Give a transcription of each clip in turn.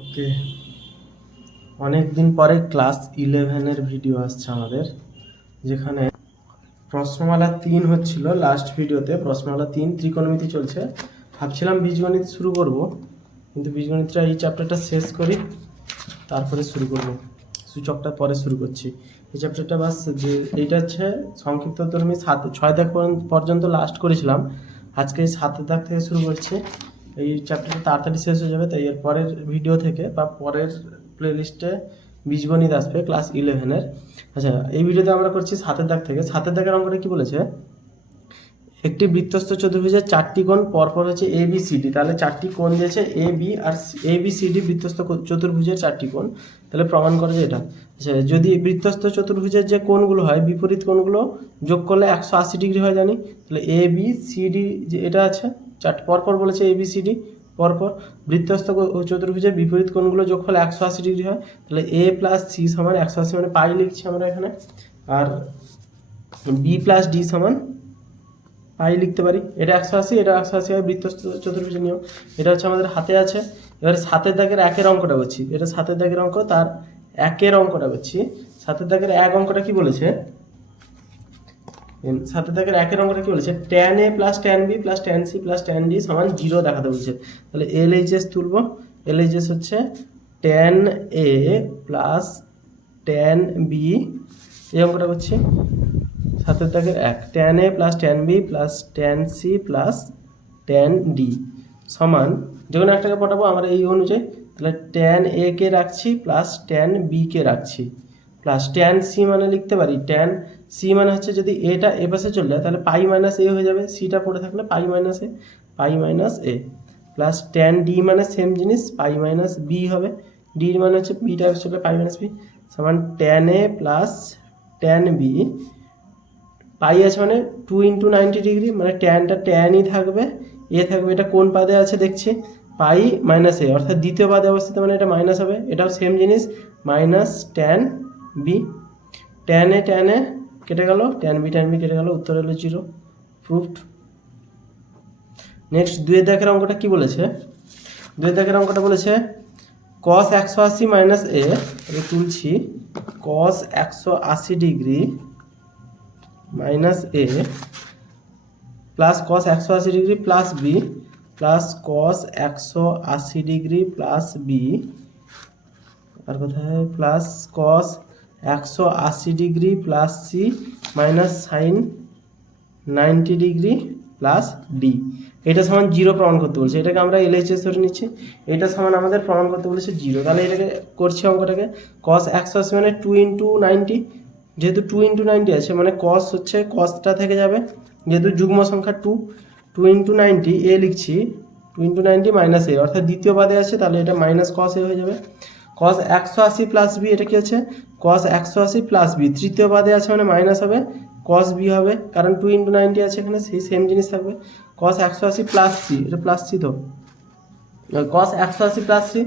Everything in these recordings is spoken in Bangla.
ওকে, অনেক দিন পরে ক্লাস 11-এর ভিডিও আসছে আমাদের, যেখানে প্রশ্নমালা 3 হচ্ছিল। লাস্ট ভিডিওতে প্রশ্নমালা 3 ত্রিকোণমিতি চলছে। ভাবছিলাম বীজগণিত শুরু করব, কিন্তু বীজগণিতটা এই চ্যাপ্টারটা শেষ করি, তারপরে শুরু করব। সূচকটা পরে শুরু করছি। এই চ্যাপ্টারটা বাস যে এইটা হচ্ছে সংক্ষিপ্ত উত্তর আমি 6 দাগ পর্যন্ত লাস্ট করেছিলাম। আজকে এই 7 দাগ থেকে শুরু করছি। এই চ্যাপ্টারটা তাড়াতাড়ি শেষ হয়ে যাবে, তাই এর পরের ভিডিও থেকে বা পরের প্লেলিস্টে বীজগণিত আসবে ক্লাস 11-এর। আচ্ছা, এই ভিডিওতে আমরা করছি 7 দাগ থেকে। 7 দাগের অঙ্কটা কি বলেছে? একটি বৃত্তস্থ চতুর্ভুজের 4টি কোণ পরপর হচ্ছে এ বি সি ডি। তাহলে 4টি কোণ দিয়েছে A B R A B C D, বৃত্তস্থ চতুর্ভুজের 4টি কোণ। তাহলে প্রমাণ করে যে এটা। আচ্ছা, যদি বৃত্তস্থ চতুর্ভুজের যে কোণগুলো হয়, বিপরীত কোণগুলো যোগ করলে 180 ডিগ্রি হয় জানি। তাহলে এ বি সি ডি যে এটা আছে, 4 পরপর বলেছে এ বি সি ডি পরপর। বৃত্তস্থ চতুর্ভুজের বিপরীত কোণগুলো যোগ করলে 180 ডিগ্রি হয়। তাহলে এ প্লাস সি সমান 180, মানে পাই লিখছি আমরা এখানে। আর বি প্লাস ডি সমান পাই লিখতে পারি। এটা 180, এটা 180 হয় বৃত্তস্থ চতুর্ভুজের নিয়ম। এটা হচ্ছে আমাদের হাতে আছে। এবারে 7 দাগের 1-এর অঙ্কটা করছি। এটা 7 দাগের অঙ্ক, তার 1-এর অঙ্কটা করছি। 7 দাগের 1 অঙ্কটা কি বলেছে? 7 দাগের 1-এর অঙ্কটা কি বলেছে? tan a plus tan b plus tan c plus tan d সমান 0 দেখাতে বলছে। তাহলে LHS তুলব। LHS হচ্ছে tan a plus tan b। এই অঙ্কটা করছি 7 দাগের 1, tan a plus tan b plus tan c plus tan d সমান, যখন একটাকে পটাবো আমরা এই অনুযায়ী। তাহলে tan a কে রাখছি প্লাস tan b কে রাখছি প্লাস tan c মানে লিখতে পারি, tan c মানে হচ্ছে যদি এটা এ পাশে চলে যায় তাহলে পাই মাইনাস এ হয়ে যাবে, সিটা পড়ে থাকলে পাই minus A plus tan d মানে সেম জিনিস, পাই মাইনাস বি হবে। d মানে হচ্ছে বিটা চলে পাই মাইনাস বি সমান tan a plus tan b। পাই আছে মানে 2 × 90 ডিগ্রি, মানে ট্যানটা ট্যানই থাকবে, এ থাকবে। এটা কোন পাদে আছে দেখছি? পাই মাইনাস এ, অর্থাৎ দ্বিতীয় পাদে অবস্থিত, মানে এটা মাইনাস হবে। এটাও সেম জিনিস, minus tan B. Tan A কেটে গেল, ট্যান বি কেটে গেল, উত্তর হলো 0। প্রুফড। নেক্সট 2 দাগের অঙ্কটা কি বলেছে? 2 দাগের অঙ্কটা বলেছে cos 180 মাইনাস এ, এটা তুলছি, cos 180 degree minus A plus cos 180 degree plus B plus cos 180 degree plus B, আর কোথায় plus cos 180 degree plus C minus sine 90 degree plus D. এটা সমান 0 প্রমাণ করতে বলছে। এটাকে আমরা LHS ধরে নিচ্ছি। এটা সমান আমাদের প্রমাণ করতে বলেছে 0। তাহলে এটাকে করছি অঙ্কটাকে। cos 180 মানে 2 × 90, যেহেতু 2 × 90 আছে মানে cos হচ্ছে cosটা থেকে যাবে, যেহেতু যুগ্ম সংখ্যা 2 × 90 এ লিখছি, 2 × 90 মাইনাস এ, অর্থাৎ দ্বিতীয় পাদে আছে, তাহলে এটা মাইনাস cos এ হয়ে যাবে। cos 180 প্লাস বি, এটা কি আছে? cos 180 প্লাস বি, তৃতীয় পাদে আছে মানে মাইনাস হবে, cos বি হবে, কারণ 2 × 90 আছে এখানে, সেই সেম জিনিস থাকবে। cos 180 প্লাস সি, এটা প্লাস সি তো, cos 180 plus C,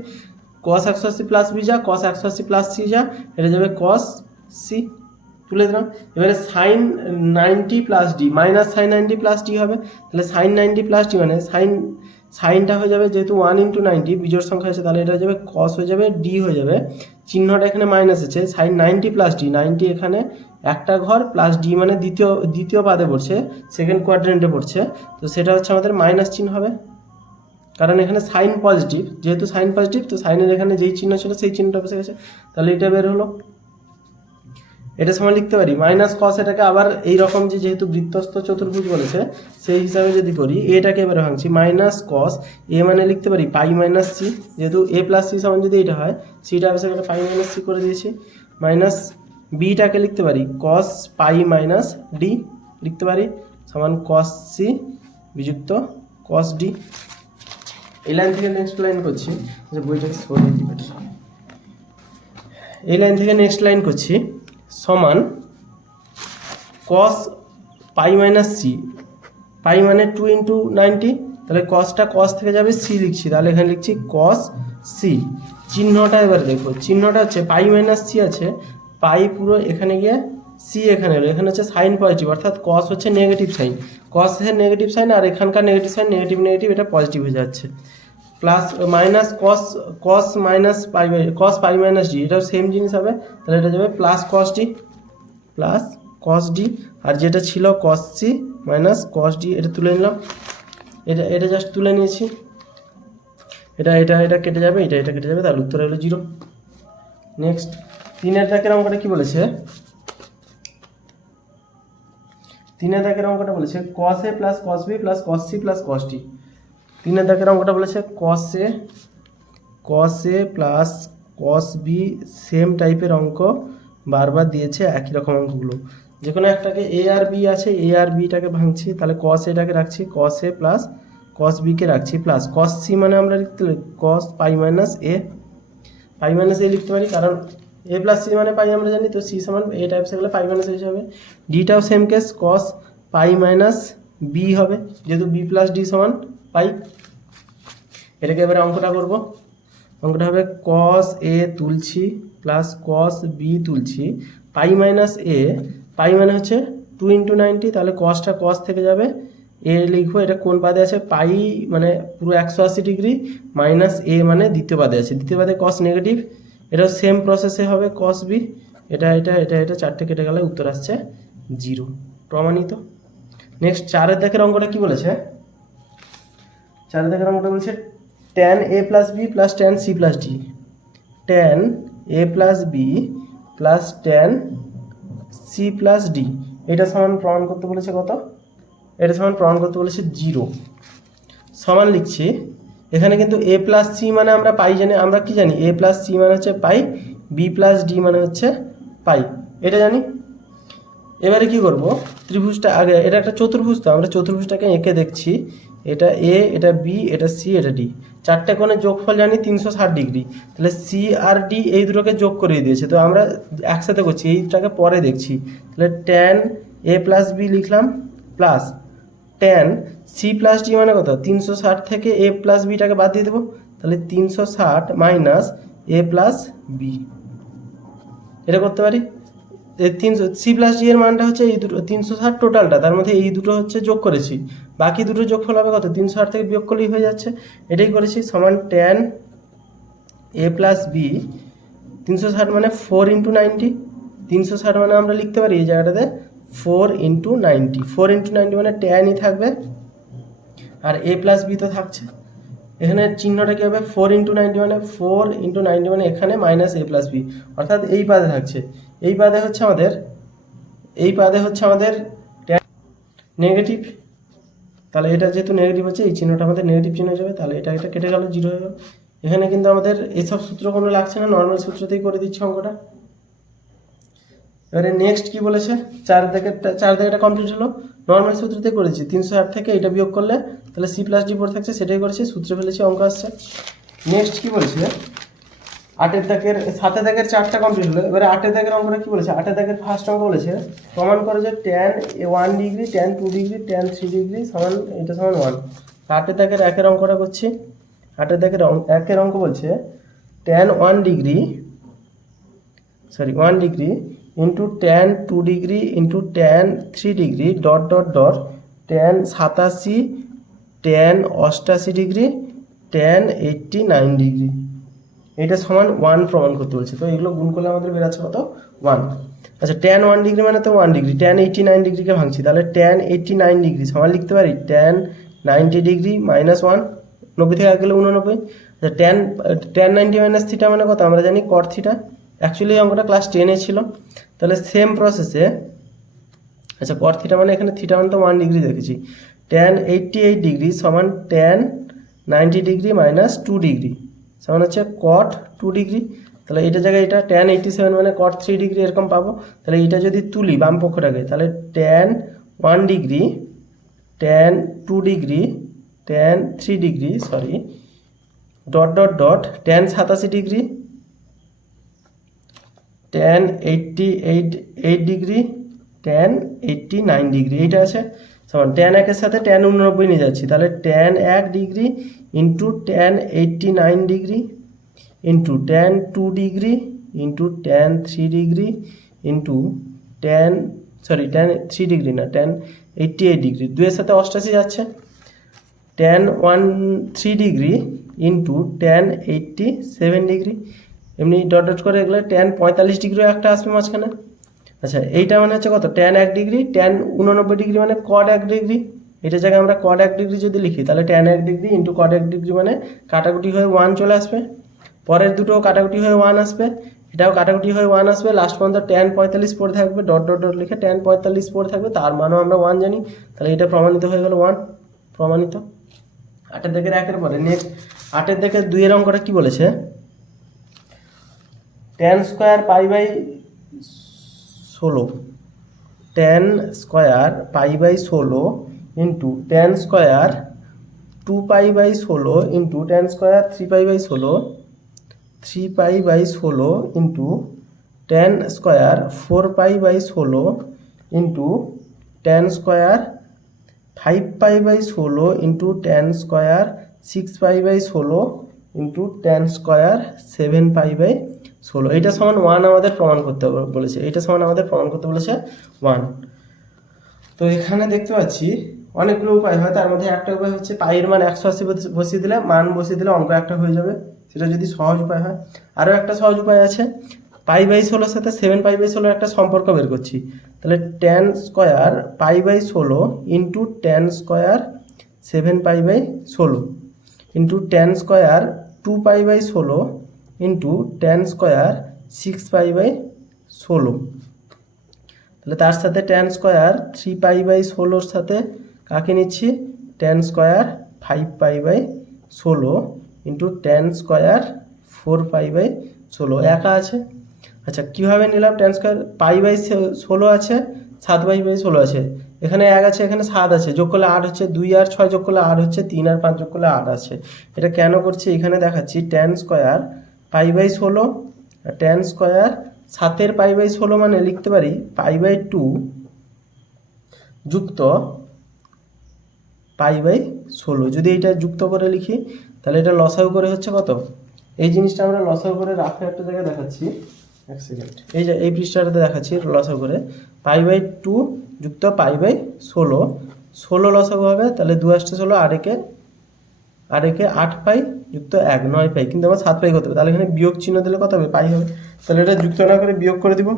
cos 180 plus B যা, cos 180 প্লাস সি যা, এটা যাবে cos সি, তুলে দিলাম। এবারে sine 90 plus D, minus sine 90 plus D হবে। তাহলে সাইন 90 প্লাস ডি মানে সাইনটা হয়ে যাবে, যেহেতু 1 × 90 বিজোড় সংখ্যা আছে, তাহলে এটা হয়ে যাবে cos হয়ে যাবে, ডি হয়ে যাবে, চিহ্নটা এখানে মাইনাস আছে, সাইন 90 প্লাস ডি, 90 এখানে একটা ঘর প্লাস ডি মানে দ্বিতীয় পাদে পড়ছে, সেকেন্ড কোয়াড্রেন্টে পড়ছে, তো সেটা হচ্ছে আমাদের মাইনাস চিহ্ন হবে, কারণ এখানে সাইন পজিটিভ, যেহেতু সাইন পজিটিভ তো সাইনের এখানে যেই চিহ্ন ছিল সেই চিহ্নটা বসে গেছে, তাহলে এটা বের হলো। এটা সময় লিখতে পারি মাইনাস cos, এটাকে আবার এইরকম যে যেহেতু বৃত্তস্থ চতুর্ভুজ বলেছে সেই হিসাবে যদি করি, এটাকে এবারে ভাঙছি, মাইনাস cos এ মানে লিখতে পারি পাই মাইনাস সি, যেহেতু এ প্লাস সি সমান যদি এটা হয়, সিটা বসে গেলে পাই মাইনাস সি করে দিয়েছি, মাইনাস বিটাকে লিখতে পারি cos পাই মাইনাস ডি লিখতে পারি, সমান cos সি বিযুক্ত cos ডি। এই লাইন থেকে নেক্সট লাইন করছি, যে বইটাকে সরিয়ে দিবে, এই লাইন থেকে নেক্সট লাইন করছি, সমান cos পাই মাইনাস সি, পাই মানে 2 × 90, তাহলে cosটা cos থেকে যাবে, সি লিখছি, তাহলে এখানে লিখছি cos সি। চিহ্নটা এবারে দেখো, চিহ্নটা হচ্ছে পাই মাইনাস সি আছে, পাই পুরো এখানে গিয়ে সি এখানে এলো, এখানে হচ্ছে সাইন পজিটিভ, অর্থাৎ cos হচ্ছে নেগেটিভ সাইন, cos এর নেগেটিভ সাইন, আর এখানকার নেগেটিভ সাইন নেগেটিভ এটা পজিটিভ হয়ে যাচ্ছে, plus minus cos minus pi by cos pi minus D, এটাও সেম জিনিস হবে, তাহলে এটা যাবে প্লাস কস ডি, আর যেটা ছিল cos C minus cos D, এটা তুলে নিলাম, এটা জাস্ট তুলে নিয়েছি, এটা কেটে যাবে, এটা কেটে যাবে, তাহলে উত্তর হলো 0। নেক্সট 3-এর দাগের অঙ্কটা কি বলেছে, 3-এর দাগের অঙ্কটা বলেছে cos a plus cos b plus cos c plus cos d। 3-এর দাগের অঙ্কটা বলেছে cos a plus cos b, same টাইপের অঙ্ক বারবার দিয়েছে, একই রকম অঙ্কগুলো, যে কোনো একটাকে a আর b আছে, a আর bটাকে ভাঙছি, তাহলে cos aটাকে রাখছি, cos a plus cos b কে রাখছি, প্লাস cos c মানে আমরা লিখতে cos পাই মাইনাস a লিখতে পারি, কারণ a প্লাস c মানে পাই আমরা জানি, তো c সমান a টাইপস গেলে পাই মাইনাস a হবে। ডিটাও সেম কেস, cos পাই মাইনাস b হবে, যেহেতু b প্লাস d সমান পাই। এটাকে এবারে অঙ্কটা করব, অঙ্কটা হবে cos a তুলছি প্লাস cos b তুলছি, পাই মাইনাস a, পাই মানে হচ্ছে 2 × 90, তাহলে cosটা cos থেকে যাবে, a লিখবো, এটা কোন পাদে আছে, পাই মানে পুরো 180 ডিগ্রি মাইনাস a মানে দ্বিতীয় পাদে আছে, দ্বিতীয় পাদে cos নেগেটিভ, এটাও সেম প্রসেসে হবে cos b, এটা চারটে কেটে গেলে উত্তর আসছে 0, প্রমাণিত। নেক্সট 4-এর দাগের অঙ্কটা কি বলেছে, 4-এর দাগের অঙ্কটা বলছে tan a plus b plus tan c plus d, tan a plus b plus tan c plus d, এটা সমান প্রমাণ করতে বলেছে কত, এটা সমান প্রমাণ করতে বলেছে 0, সমান লিখছি, এখানে কিন্তু a প্লাস c মানে আমরা পাই জানি, আমরা কি জানি a প্লাস c মানে হচ্ছে পাই, b প্লাস d মানে হচ্ছে পাই, এটা জানি। এবারে কি করব, ত্রিভুজটা আগে, এটা একটা চতুর্ভুজ, তো আমরা চতুর্ভুজটাকে এঁকে দেখছি, এটা a, এটা b, এটা c, এটা d, চারটে কোণের যোগফল জানি 360 ডিগ্রি, তাহলে c আর d এই দুটোকে যোগ করে দিয়েছে, তো আমরা একসাথে করছি, এইটাকে পরে দেখছি, তাহলে tan a প্লাস b লিখলাম plus tan c plus d মানে কত, 360 থেকে a প্লাস bটাকে বাদ দিয়ে দেবো, তাহলে 360 মাইনাস a প্লাস b, এটা করতে পারি। c প্লাস d এর মানটা হচ্ছে এই দুটো 360 টোটালটা, তার মধ্যে এই দুটো হচ্ছে যোগ করেছি, বাকি দুটো যোগফল হবে কত, 360 থেকে বিয়োগ করলেই হয়ে যাচ্ছে, এটাই করেছি, সমান tan a প্লাস b, 360 মানে 4 × 90, 360 মানে আমরা লিখতে পারি এই জায়গাটাতে 4 × 90, 4 × 90 মানে tan ই থাকবে, আর a প্লাস b তো থাকছে, এখানে চিহ্নটা কি হবে, 4 × 90 মানে 4 × 90 মানে এখানে মাইনাস a প্লাস b, অর্থাৎ এই পাদে থাকছে, এই পাদে হচ্ছে আমাদের নেগেটিভ, তাহলে এটা যেহেতু নেগেটিভ হচ্ছে, এই চিহ্নটা আমাদের নেগেটিভ চিহ্ন হয়ে যাবে, তাহলে এটা কেটে গেল, 0 হয়ে গেল। এখানে কিন্তু আমাদের এইসব সূত্র কোনো লাগছে না, নর্মাল সূত্রতেই করে দিচ্ছি অঙ্কটা। এবারে নেক্সট কি বলেছে, 4 থেকে এটা কমপ্লিট হলো, নর্মাল সূত্রতে করেছি, 360 থেকে এটা বিয়োগ করলে তাহলে c প্লাস ডি পড়ে থাকছে, সেটাই করেছি, সূত্রে ফেলেছি, অঙ্ক আসছে। নেক্সট কি বলেছে, 8-এর দাগের 7-এর দাগের 4টা কমপ্লিট হলো, এবারে 8-এর দাগের অঙ্কটা কি বলেছে, 8-এর দাগের ফার্স্ট অঙ্ক বলেছে প্রমাণ করে যে tan 1 degree, tan 2 degree, tan 3 degree সমান এটা সমান 1। 8-এর দাগের 1-এর অঙ্কটা করছি, 8-এর দাগের 1-এর অঙ্ক বলছে tan 1 degree into tan 2 degree into tan 3 degree dot tan 87, tan 88 degree, tan 89 degree, এটা সমান 1 প্রমাণ করতে বলছে, তো এগুলো গুণ করলে আমাদের বেরাচ্ছে কত, 1। আচ্ছা, tan 1 ডিগ্রি মানে তো 1 ডিগ্রি, tan 89 ডিগ্রিকে ভাঙছি, তাহলে tan 89 ডিগ্রি সমান লিখতে পারি tan 90 ডিগ্রি মাইনাস 1, 90 থেকে গেলে 89, আচ্ছা tan 90 মাইনাস থিটা মানে কত, আমরা জানি cot থিটা, অ্যাকচুয়ালি অঙ্কটা ক্লাস 10-এ ছিল, তাহলে সেম প্রসেসে, আচ্ছা cot থিটা মানে এখানে থিটা মানে তো 1 ডিগ্রি দেখেছি, tan 88 ডিগ্রি সমান tan 90 ডিগ্রি মাইনাস 2 ডিগ্রি সমান হচ্ছে cot 2 ডিগ্রি, তাহলে এটা জায়গায় এটা tan 87 মানে cot 3 ডিগ্রি এরকম পাবো, তাহলে এটা যদি তুলি বাম পক্ষটাকে, তাহলে tan 1 degree, tan 2 degree, tan 3 degree dot tan 87 degree, tan 88 degree, tan 89 degree, এইটা আছে সমান tan 1-এর সাথে tan 89 নিয়ে যাচ্ছি, তাহলে tan 1 degree into tan 89 degree into tan 2 degree into tan 3 degree into tan 3 degree না tan 88 ডিগ্রি, 2-এর সাথে 88 যাচ্ছে, tan 3 degree into tan 87 degree. এমনি ডট ডট করে এগুলো ট্যান 45 ডিগ্রিও একটা আসবে মাঝখানে। আচ্ছা এইটা মানে হচ্ছে কত, ট্যান 1 ডিগ্রি, ট্যান 89 ডিগ্রি মানে কট 1 ডিগ্রি। এটা জায়গায় আমরা কট 1 ডিগ্রি যদি লিখি তাহলে tan 1 degree into cot 1 degree মানে কাটাকুটি হয়ে 1 চলে আসবে। পরের দুটো কাটাকুটি হয়ে 1 আসবে, এটাও কাটাকুটি হয়ে 1 আসবে, লাস্ট পর্যন্ত ট্যান 45 পড়ে থাকবে, ডট ডট ডট লিখে ট্যান 45 পড়ে থাকবে, তার মানও আমরা 1 জানি, তাহলে এটা প্রমাণিত হয়ে গেল 1 প্রমাণিত। 8 দাগের 1 পরে নেক্সট 8 দাগের 2 অঙ্কটা কি বলেছে, tan square pi by 16, tan square pi by 16 into tan square 2 pi by 16 into tan square 3 pi by 16, 3 pi by 16 into tan square 4 pi by 16 into tan square 5 pi by 16 into tan square 6 pi by 16 into tan square 7 pi by 16। এইটা সমান 1 আমাদের প্রমাণ করতে বলেছে, এইটা সমান আমাদের প্রমাণ করতে বলেছে 1। তো এখানে দেখতে পাচ্ছি অনেকগুলো উপায় হয়, তার মধ্যে একটা উপায় হচ্ছে পাইয়ের মান 180 বসিয়ে দিলে, মান বসিয়ে দিলে অঙ্ক একটা হয়ে যাবে, সেটা যদি সহজ উপায় হয়। আরও একটা সহজ উপায় আছে, পাই বাই 16 সাথে 7 পাই বাই 16 একটা সম্পর্ক বের করছি, তাহলে tan square pi by 16 into tan square 7 pi by 16 into tan square 2 pi by 16 into tan square 6 pi by 16। তাহলে তার সাথে ট্যান স্কোয়ার 3 পাই বাই 16-র সাথে কাকে নিচ্ছি, tan square 5 pi by 16 into tan square 4 pi by 16 একা আছে। আচ্ছা কীভাবে নিলাম, ট্যান স্কোয়ার পাই বাই 16 আছে, 7 পাই বাই 16 আছে, এখানে 1 আছে, এখানে 7 আছে, যোগ করলে 8 হচ্ছে, 2 আর 6 যোগ করলে 8 হচ্ছে, 3 আর 5 যোগ করলে 8 আছে। এটা কেন করছি এখানে দেখাচ্ছি, ট্যান স্কোয়ার পাই বাই 16 আর ট্যান স্কোয়ার 7-এর পাই বাই 16 মানে লিখতে পারি পাই বাই 2 যুক্ত পাই বাই 16। যদি এটা যুক্ত করে লিখি তাহলে এটা লসাগু করে হচ্ছে কত, এই জিনিসটা আমরা লসাগু করে রাফে একটা জায়গায় দেখাচ্ছি, এক সেকেন্ড, এই যে এই পৃষ্ঠাটাতে দেখাচ্ছি লসাগু করে, পাই বাই 2 যুক্ত পাই বাই 16, 16 লসাগু হবে, তাহলে 2 আসতে 16, আর একে 8 পাই যুক্ত 1 9 পাই, কিন্তু আমার 7 পাই করতে হবে, তাহলে এখানে বিয়োগ চিহ্ন দিলে কত হবে, পাই হবে, তাহলে এটা যুক্ত না করে বিয়োগ করে দিব,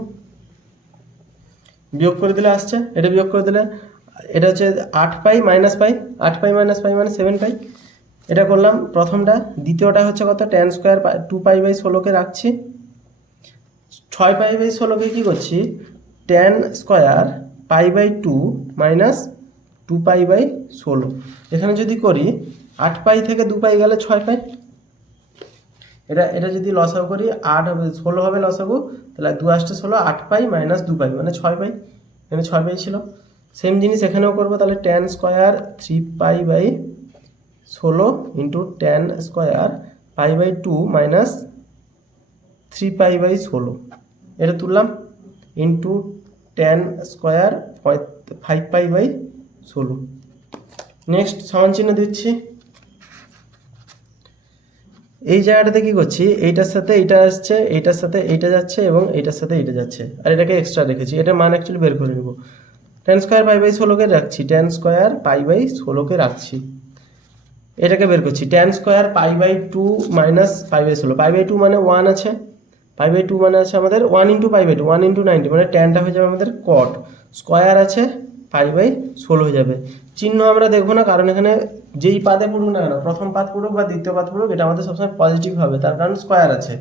বিয়োগ করে দিলে আসছে, এটা বিয়োগ করে দিলে এটা হচ্ছে 8 পাই মাইনাস পাই, 8 পাই মাইনাস পাই মানে 7 পাই, এটা করলাম প্রথমটা। দ্বিতীয়টা হচ্ছে কত, ট্যান স্কোয়ার 2 পাই বাই 16-কে রাখছি, 6 পাই বাই 16-কে কী করছি, tan square pi by 2 minus 2 pi by 16, এখানে যদি করি 8 পাই থেকে 2 পাই গেলে 6 পাই, এটা যদি লসাগু করি 8 হবে, 16 হবে লসাগু, তাহলে 2 আসতে 16, 8 পাই মাইনাস 2 পাই মানে 6 পাই, এখানে 6 পাই ছিল। সেম জিনিস এখানেও করবো, তাহলে tan square 3 pi by 16 into tan square pi by 2 minus 3 pi by 16, এটা তুললাম into tan square 5 pi by 16। Next সমান চিহ্ন দিচ্ছি, এই জায়গাটাতে কি করছি, এইটার সাথে এইটা আসছে, এইটার সাথে এইটা যাচ্ছে এবং এইটার সাথে এইটা যাচ্ছে, আর এটাকে এক্সট্রা রেখেছি, এটার মান অ্যাকচুয়ালি বের করে নেব। ট্যান স্কোয়ার পাই বাই 16-কে রাখছি, ট্যান স্কোয়ার পাই বাই 16-কে রাখছি, এটাকে বের করছি, tan square pi by 2 minus pi by 16, pi by 2 মানে 1 আছে, পাই বাই 2 মানে আছে আমাদের 1 ইন্টু পাই বাই 2, 1 ইন্টু 90 মানে ট্যানটা হয়ে যাবে আমাদের কট, স্কোয়ার আছে পাই বাই 16 হয়ে যাবে। চিহ্ন আমরা দেখবো না, কারণ এখানে যেই পাদে পড়ুক না কেন, প্রথম পাদ পড়ুক বা দ্বিতীয় পাদ পড়ুক, এটা আমাদের সবসময় পজিটিভ হবে, তার কারণ স্কোয়ার আছে।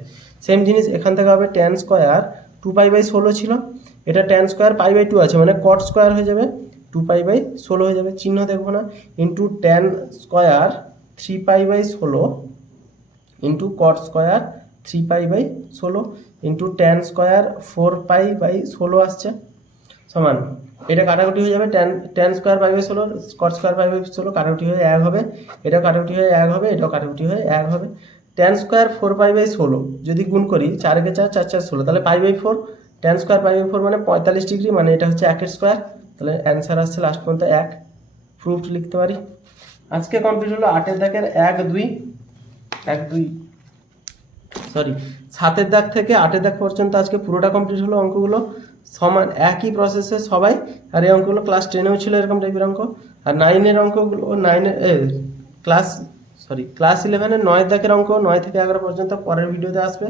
সেম জিনিস এখান থেকে হবে, ট্যান স্কোয়ার 2 পাই বাই 16 ছিল, এটা ট্যান স্কোয়ার পাই বাই 2 আছে মানে কট স্কোয়ার হয়ে যাবে, 2 পাই বাই 16 হয়ে যাবে, চিহ্ন দেখবো না, into tan square 3 pi by 16 into cot square 3 pi by 16 into tan square 4 pi by 16 আসছে, সমান এটা কাটাকুটি হয়ে যাবে, tan square pi by 16 cot square pi by 16 কাটাকুটি হয়ে 1 হবে, এটা কাটাকুটি হয়ে 1 হবে, এটাও কাটাকুটি হয়ে 1 হবে। ট্যান স্কোয়ার 4 পাই বাই 16 যদি গুণ করি, 4 কে 4 4 4 16, তাহলে pi by 4, tan square pi by 4 মানে 45 ডিগ্রি, মানে এটা হচ্ছে 1-এর স্কোয়ার, তাহলে অ্যান্সার আসছে লাস্ট পর্যন্ত 1, প্রুফড লিখতে পারি। আজকে কমপ্লিট হলো 8-এর দাগের 1 2 সরি 7-এর দাগ থেকে 8-এর দাগ পর্যন্ত আজকে পুরোটা কমপ্লিট হলো, অঙ্কগুলো সমান একই প্রসেসে সবাই, আর এই অঙ্কগুলো ক্লাস 10-এও ছিল এরকম টাইপের অঙ্ক, আর 9-এর অঙ্কগুলো ক্লাস সরি ক্লাস 11-এর 9 দাগের অঙ্ক 9 থেকে 11 পর্যন্ত পরের ভিডিওতে আসবে।